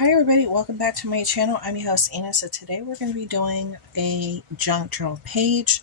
Hi everybody, welcome back to my channel. I'm your host Anna. So today we're going to be doing a junk journal page.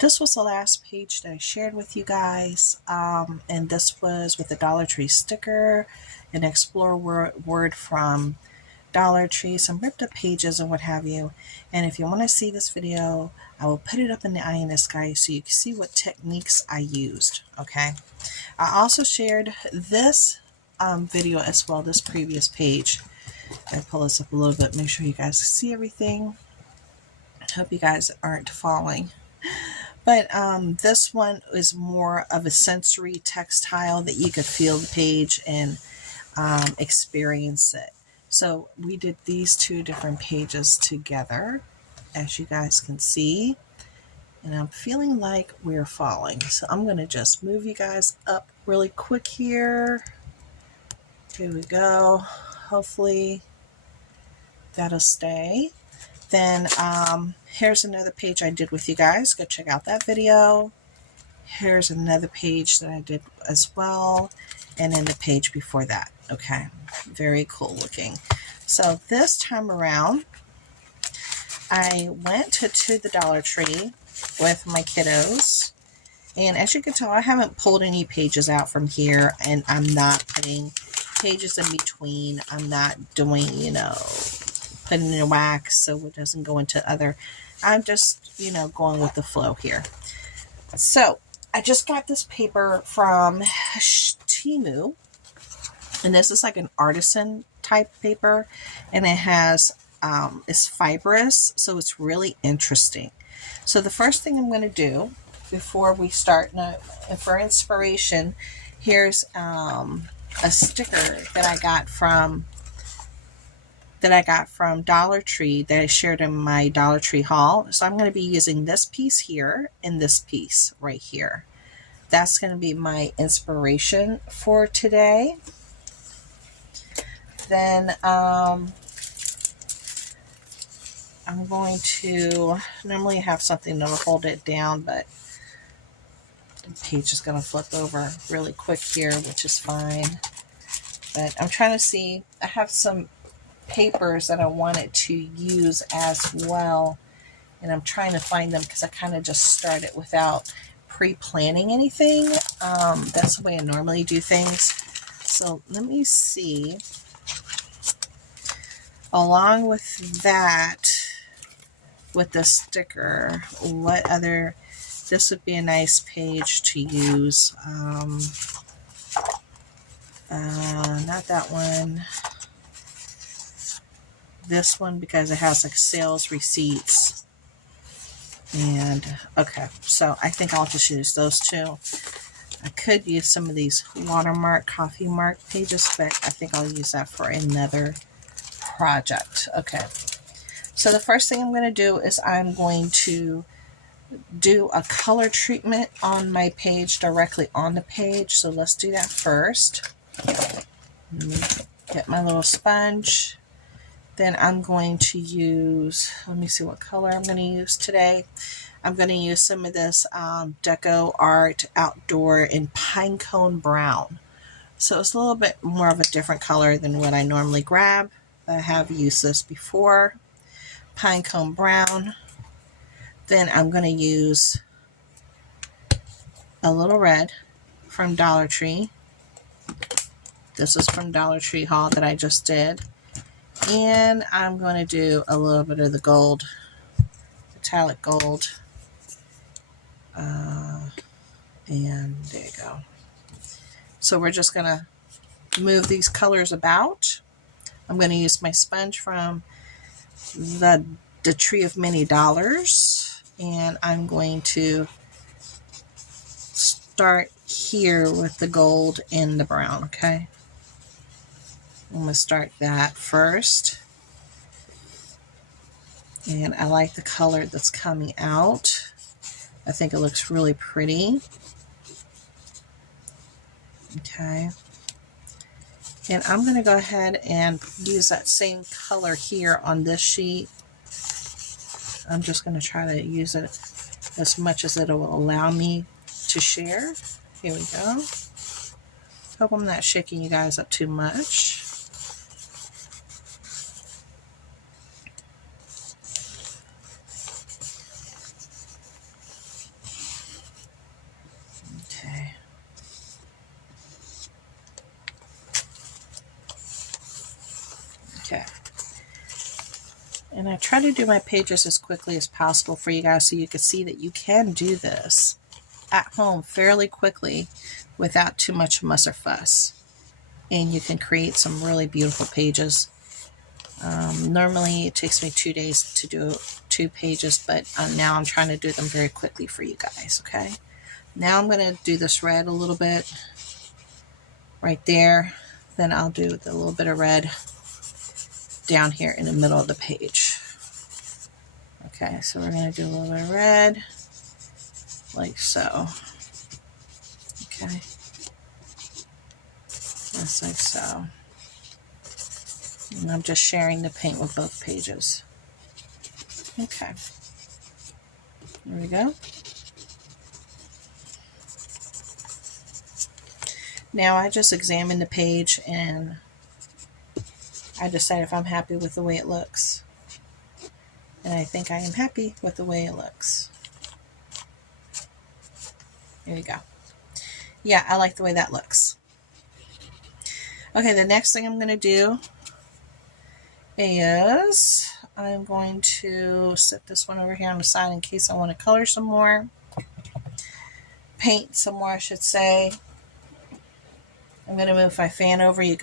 This was the last page that I shared with you guys, and this was with the Dollar Tree sticker, an explore word from Dollar Tree, some ripped up pages and what have you. And if you want to see this video, I will put it up in the eye in the sky so you can see what techniques I used. Okay, I also shared this video as well, this previous page. I pull this up a little bit, make sure you guys see everything. I hope you guys aren't falling. But this one is more of a sensory textile that you could feel the page and experience it. So we did these two different pages together, as you guys can see. And I'm feeling like we're falling. So I'm going to just move you guys up really quick here. Here we go. Hopefully that'll stay. Then here's another page I did with you guys. Go check out that video. Here's another page that I did as well. And then the page before that. Okay, very cool looking. So this time around, I went to the Dollar Tree with my kiddos. And as you can tell, I haven't pulled any pages out from here. And I'm not putting pages in between. I'm not doing, putting in wax so it doesn't go into other. I'm just, going with the flow here. So I just got this paper from Temu, and this is like an artisan type paper, and it has it's fibrous, so it's really interesting. So the first thing I'm going to do before we start, now, for inspiration, here's a sticker that I got from Dollar Tree that I shared in my Dollar Tree haul. So I'm going to be using this piece here and this piece right here. That's going to be my inspiration for today. Then I'm going to normally have something that'll hold it down, but the page is going to flip over really quick here, which is fine. But I'm trying to see, I have some papers that I wanted to use as well, and I'm trying to find them because I kind of just started without pre-planning anything. That's the way I normally do things. So let me see, along with that, with the sticker, what other, this would be a nice page to use. Not that one. This one, because it has like sales receipts. And okay, so I think I'll just use those two. I could use some of these watermark, coffee mark pages, but I think I'll use that for another project. Okay, so the first thing I'm going to do is I'm going to do a color treatment on my page, directly on the page. So let's do that first. Let me get my little sponge. Then I'm going to use, let me see what color I'm going to use today. I'm going to use some of this Deco Art Outdoor in Pinecone Brown. So it's a little bit more of a different color than what I normally grab. I have used this before. Pinecone Brown. Then I'm going to use a little red from Dollar Tree. This is from Dollar Tree haul that I just did. And I'm going to do a little bit of the gold, metallic gold. And there you go. So we're just going to move these colors about. I'm going to use my sponge from the Tree of Many Dollars. And I'm going to start here with the gold and the brown, okay? I'm going to start that first. And I like the color that's coming out. I think it looks really pretty. Okay. And I'm going to go ahead and use that same color here on this sheet. I'm just going to try to use it as much as it will allow me to share. Here we go. Hope I'm not shaking you guys up too much. Okay. And I try to do my pages as quickly as possible for you guys so you can see that you can do this at home fairly quickly without too much muss or fuss. And you can create some really beautiful pages. Normally it takes me 2 days to do 2 pages, but now I'm trying to do them very quickly for you guys, okay? Now I'm going to do this red a little bit right there. Then I'll do a little bit of red down here in the middle of the page. Okay, so we're going to do a little bit of red, like so. Okay, just like so. And I'm just sharing the paint with both pages. Okay, there we go. Now I just examine the page and I decide if I'm happy with the way it looks. And I think I am happy with the way it looks. There you go. Yeah, I like the way that looks. Okay, the next thing I'm going to do is I'm going to set this one over here on the side in case I want to color some more. Paint some more, I should say. I'm going to move my fan over. You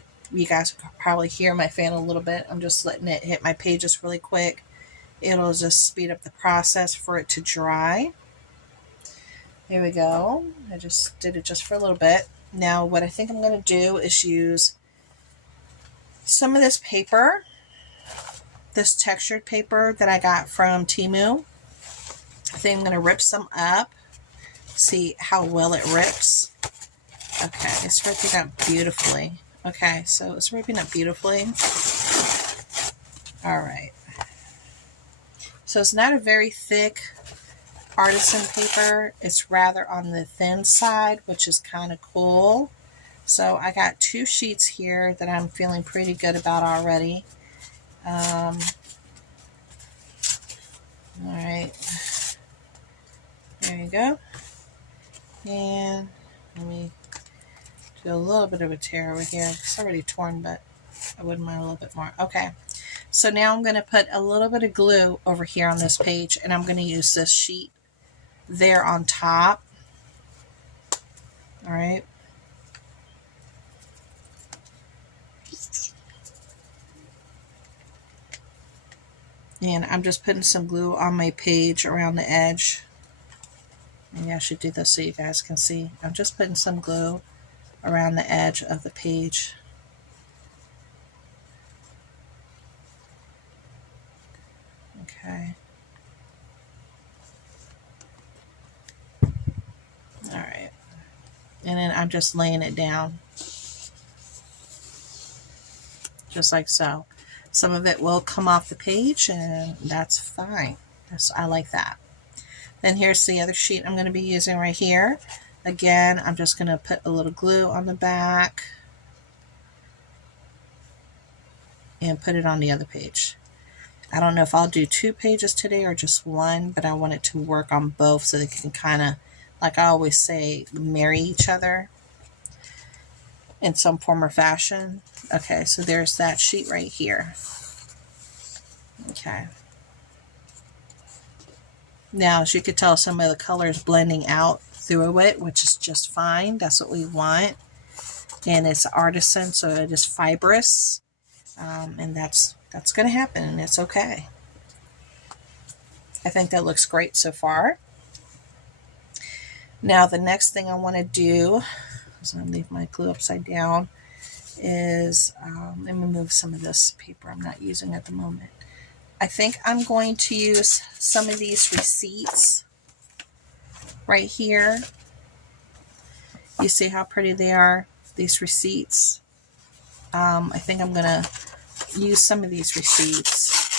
guys can probably hear my fan a little bit. I'm just letting it hit my pages really quick. It'll just speed up the process for it to dry. Here we go. I just did it just for a little bit. Now what I think I'm going to do is use some of this paper, this textured paper that I got from Temu. I think I'm going to rip some up. See how well it rips. Okay, it's ripping up beautifully. Okay, so it's ripping up beautifully. All right. So it's not a very thick artisan paper. It's rather on the thin side, which is kind of cool. So I got 2 sheets here that I'm feeling pretty good about already. All right. There you go. And let me do a little bit of a tear over here. It's already torn, but I wouldn't mind a little bit more. Okay, so now I'm going to put a little bit of glue over here on this page, and I'm going to use this sheet there on top. All right. And I'm just putting some glue on my page around the edge. Maybe I should do this so you guys can see. I'm just putting some glue around the edge of the page. Okay. All right. And then I'm just laying it down. Just like so. Some of it will come off the page, and that's fine. I like that. Then here's the other sheet I'm going to be using right here. Again, I'm just going to put a little glue on the back and put it on the other page. I don't know if I'll do 2 pages today or just 1, but I want it to work on both so they can kind of, like I always say, marry each other in some form or fashion. Okay, so there's that sheet right here. Okay. Now, as you can tell, some of the colors blending out through it, which is just fine. That's what we want. And it's artisan, so it is fibrous. And that's going to happen, and it's okay. I think that looks great so far. Now, the next thing I want to do, is I'm going to leave my glue upside down, is let me move some of this paper I'm not using at the moment. I think I'm going to use some of these receipts right here. You see how pretty they are, these receipts? I think I'm going to use some of these receipts.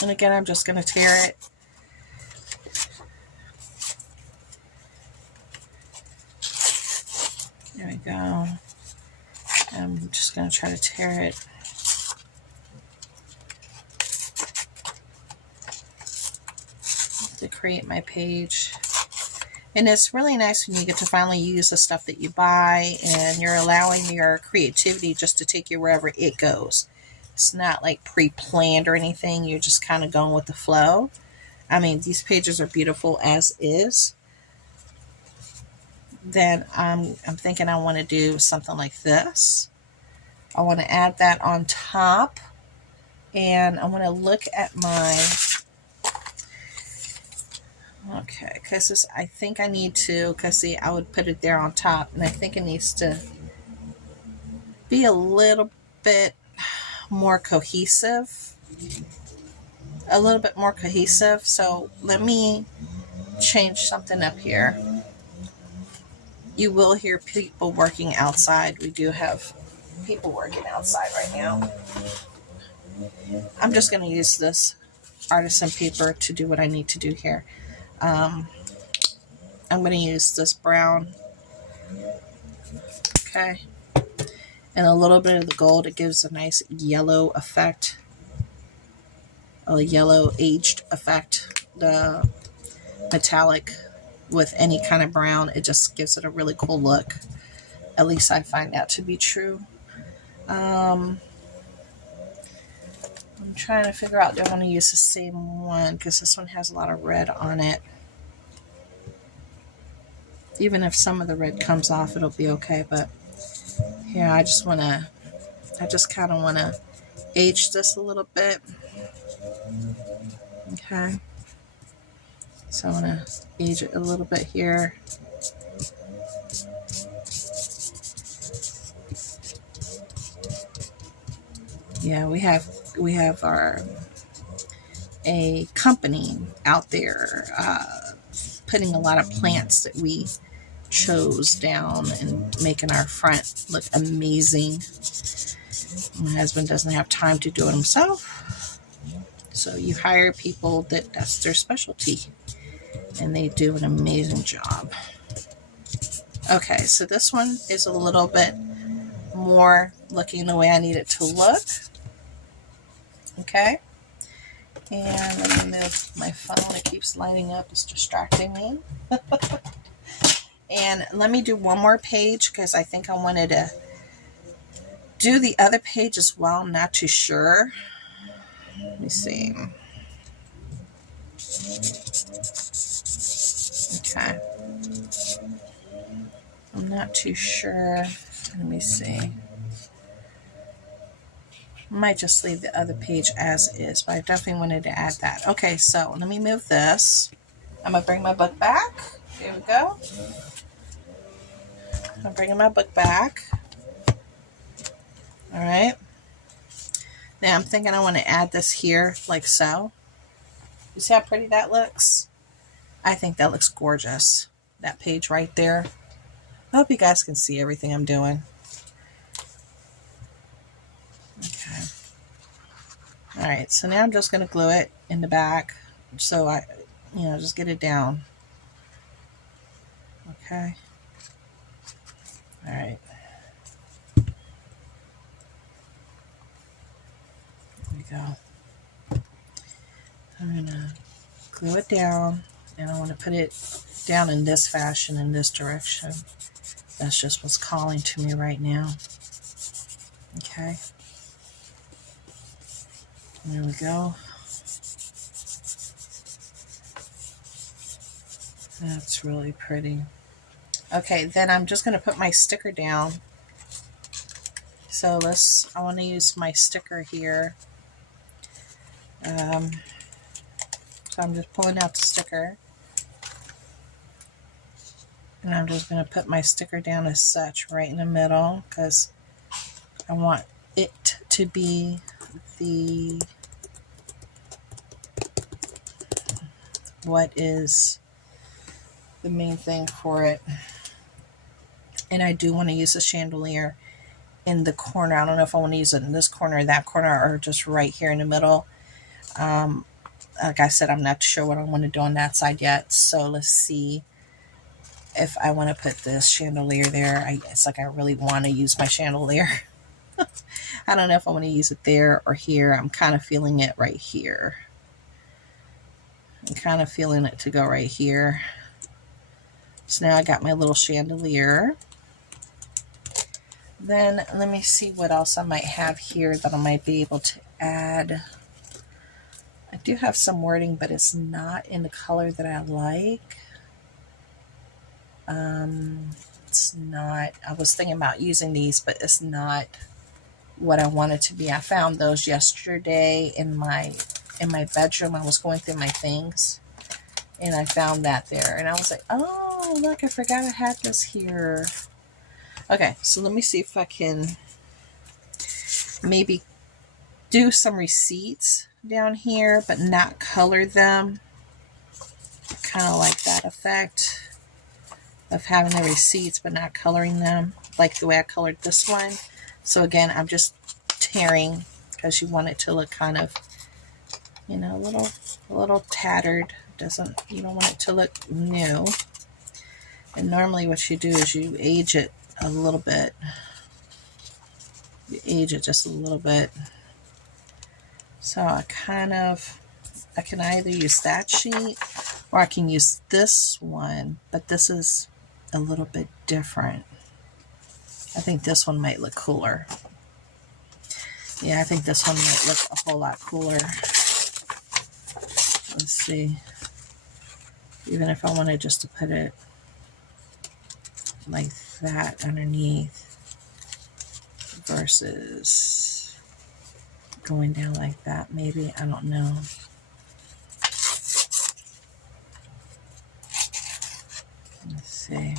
And again, I'm just going to tear it. There we go. I'm just going to try to tear it. To create my page. And it's really nice when you get to finally use the stuff that you buy and you're allowing your creativity just to take you wherever it goes. It's not like pre-planned or anything. You're just kind of going with the flow. I mean, these pages are beautiful as is. Then I'm thinking I want to do something like this. I want to add that on top. And I want to look at my... Okay, because I think I need to, because see, I would put it there on top, and I think it needs to be a little bit more cohesive. A little bit more cohesive. So let me change something up here. You will hear people working outside. We do have people working outside right now. I'm just going to use this artisan paper to do what I need to do here. I'm going to use this brown. Okay. And a little bit of the gold. It gives a nice yellow effect. A yellow aged effect. The metallic with any kind of brown, it just gives it a really cool look. At least I find that to be true. I'm trying to figure out, do I want to use the same one? Because this one has a lot of red on it. Even if some of the red comes off, it'll be okay. But here, I just kind of want to age this a little bit. Okay. So I want to age it a little bit here. Yeah, we have a company out there putting a lot of plants that we chose down and making our front look amazing. My husband doesn't have time to do it himself, so you hire people that's their specialty, and they do an amazing job. Okay, so this one is a little bit more looking the way I need it to look. Okay, and let me move my phone. It keeps lighting up. It's distracting me. And let me do one more page because I think I wanted to do the other page as well. I'm not too sure. Let me see. Okay. I'm not too sure. Let me see. I might just leave the other page as is, but I definitely wanted to add that. Okay, so let me move this. I'm going to bring my book back. There we go. I'm bringing my book back. All right. Now I'm thinking I want to add this here like so. You see how pretty that looks? I think that looks gorgeous. That page right there. I hope you guys can see everything I'm doing. Okay. All right, so now I'm just going to glue it in the back so I, just get it down. Okay. All right. There we go. I'm going to glue it down, and I want to put it down in this fashion, in this direction. That's just what's calling to me right now. Okay. There we go. That's really pretty. Okay, then I'm just going to put my sticker down. So I want to use my sticker here. So I'm just pulling out the sticker. And I'm just going to put my sticker down as such right in the middle because I want it to be what is the main thing for it. And I do want to use a chandelier in the corner. I don't know if I want to use it in this corner or that corner or just right here in the middle. Like I said, I'm not sure what I want to do on that side yet. So let's see if I want to put this chandelier there. It's like I really want to use my chandelier. I don't know if I want to use it there or here. I'm kind of feeling it right here. I'm kind of feeling it to go right here. So now I got my little chandelier. Then let me see what else I might have here that I might be able to add. I do have some wording, but it's not in the color that I like. It's not, I was thinking about using these, but it's not what I want it to be. I found those yesterday in my bedroom. I was going through my things and I found that there, and I was like, oh look, I forgot I had this here. Okay, so let me see if I can maybe do some receipts down here but not color them. I kind of like that effect of having the receipts but not coloring them, like the way I colored this one. So again, I'm just tearing because you want it to look kind of, you know, a little tattered. You don't want it to look new. And normally what you do is you age it a little bit. You age it just a little bit. So I can either use that sheet or I can use this one, but this is a little bit different. I think this one might look cooler. Yeah, I think this one might look a whole lot cooler. Let's see. Even if I wanted just to put it like that underneath versus going down like that, maybe. I don't know. Let's see.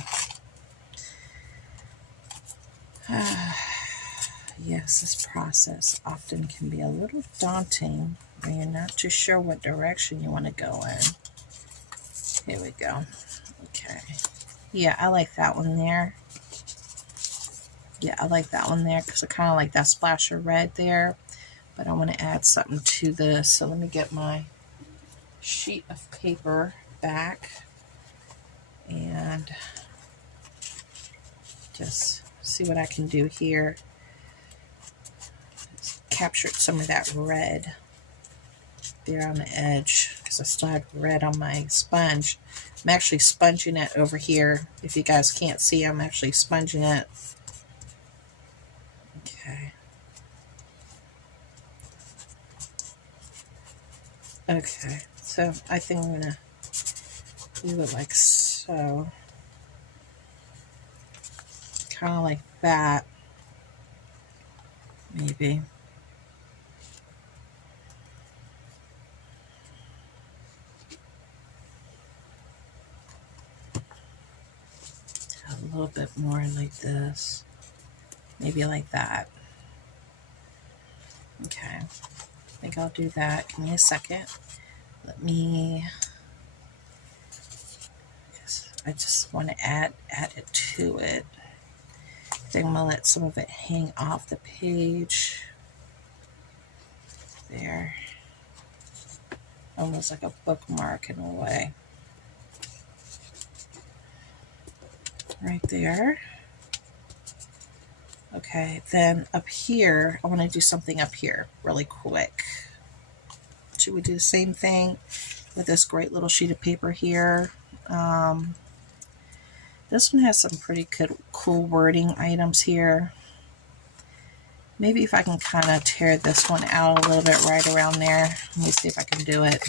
Yes, this process often can be a little daunting when you're not too sure what direction you want to go in. Here we go. Okay. Yeah, I like that one there. Yeah, I like that one there because I kind of like that splash of red there. But I want to add something to this. So let me get my sheet of paper back and just see what I can do here. Just captured some of that red there on the edge because I still have red on my sponge. I'm actually sponging it over here. If you guys can't see, I'm actually sponging it. Okay. Okay, so I think I'm gonna do it like so. Kind of like that, maybe. A little bit more like this, maybe like that. Okay, I think I'll do that. Give me a second. Let me, I just want to add it to it. I think I'm gonna let some of it hang off the page. There. Almost like a bookmark in a way. Right there. Okay, then up here, I want to do something up here really quick. Should we do the same thing with this great little sheet of paper here? This one has some pretty cool wording items here. Maybe if I can kind of tear this one out a little bit right around there. Let me see if I can do it.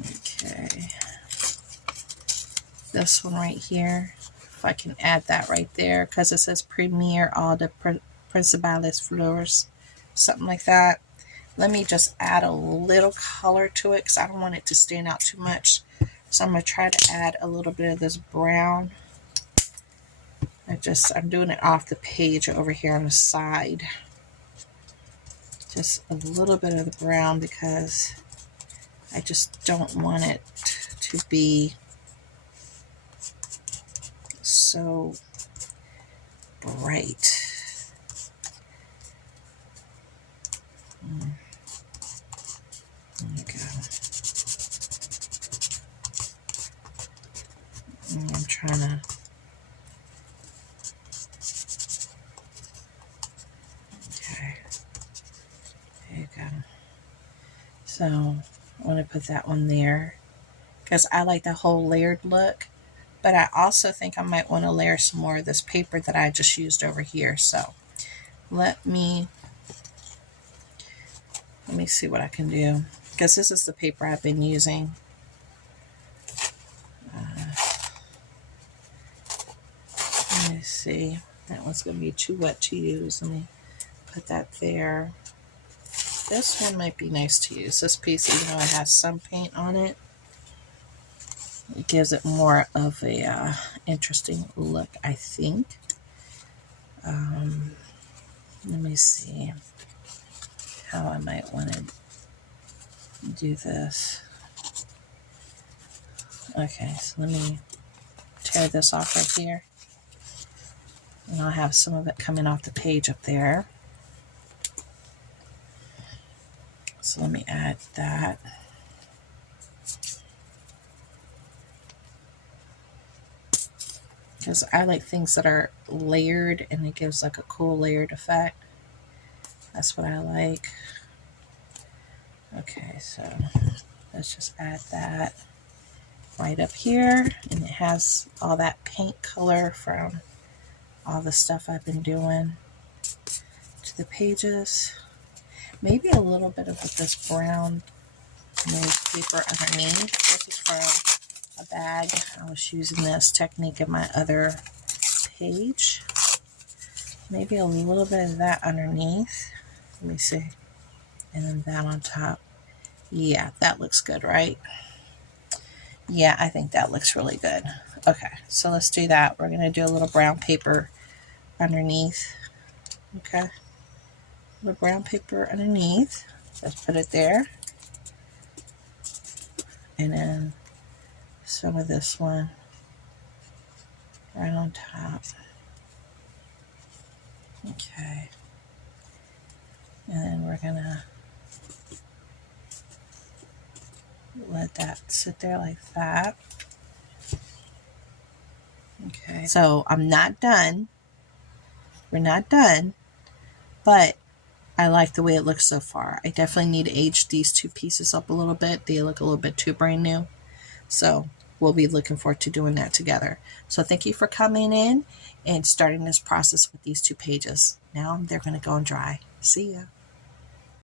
Okay. This one right here. If I can add that right there, because it says Premier all the principales flores, something like that. Let me just add a little color to it because I don't want it to stand out too much. So I'm going to try to add a little bit of this brown. I'm doing it off the page over here on the side. Just a little bit of the brown because I just don't want it to be so bright. There we go. I'm trying to So I want to put that one there because I like the whole layered look. But I also think I might want to layer some more of this paper that I just used over here. So let me see what I can do, because this is the paper I've been using. Let me see. That one's going to be too wet to use. Let me put that there. This one might be nice to use. This piece, even though it has some paint on it, it gives it more of a interesting look, I think. Let me see how I might want to do this. Okay, so let me tear this off right here. And I'll have some of it coming off the page up there. So let me add that. Because I like things that are layered and it gives like a cool layered effect. That's what I like. Okay, so let's just add that right up here. And it has all that paint color from all the stuff I've been doing to the pages. Maybe a little bit of this brown paper underneath. This is from a bag. I was using this technique in my other page. Maybe a little bit of that underneath. Let me see. And then that on top. Yeah, that looks good, right? Yeah, I think that looks really good. Okay, so let's do that. We're going to do a little brown paper underneath. Okay. The brown paper underneath. Let's put it there. And then some of this one right on top. Okay. And then we're gonna let that sit there like that. Okay. So I'm not done. We're not done, but I like the way it looks so far. I definitely need to age these two pieces up a little bit. They look a little bit too brand new. So we'll be looking forward to doing that together. So thank you for coming in and starting this process with these two pages. Now they're going to go and dry. See ya.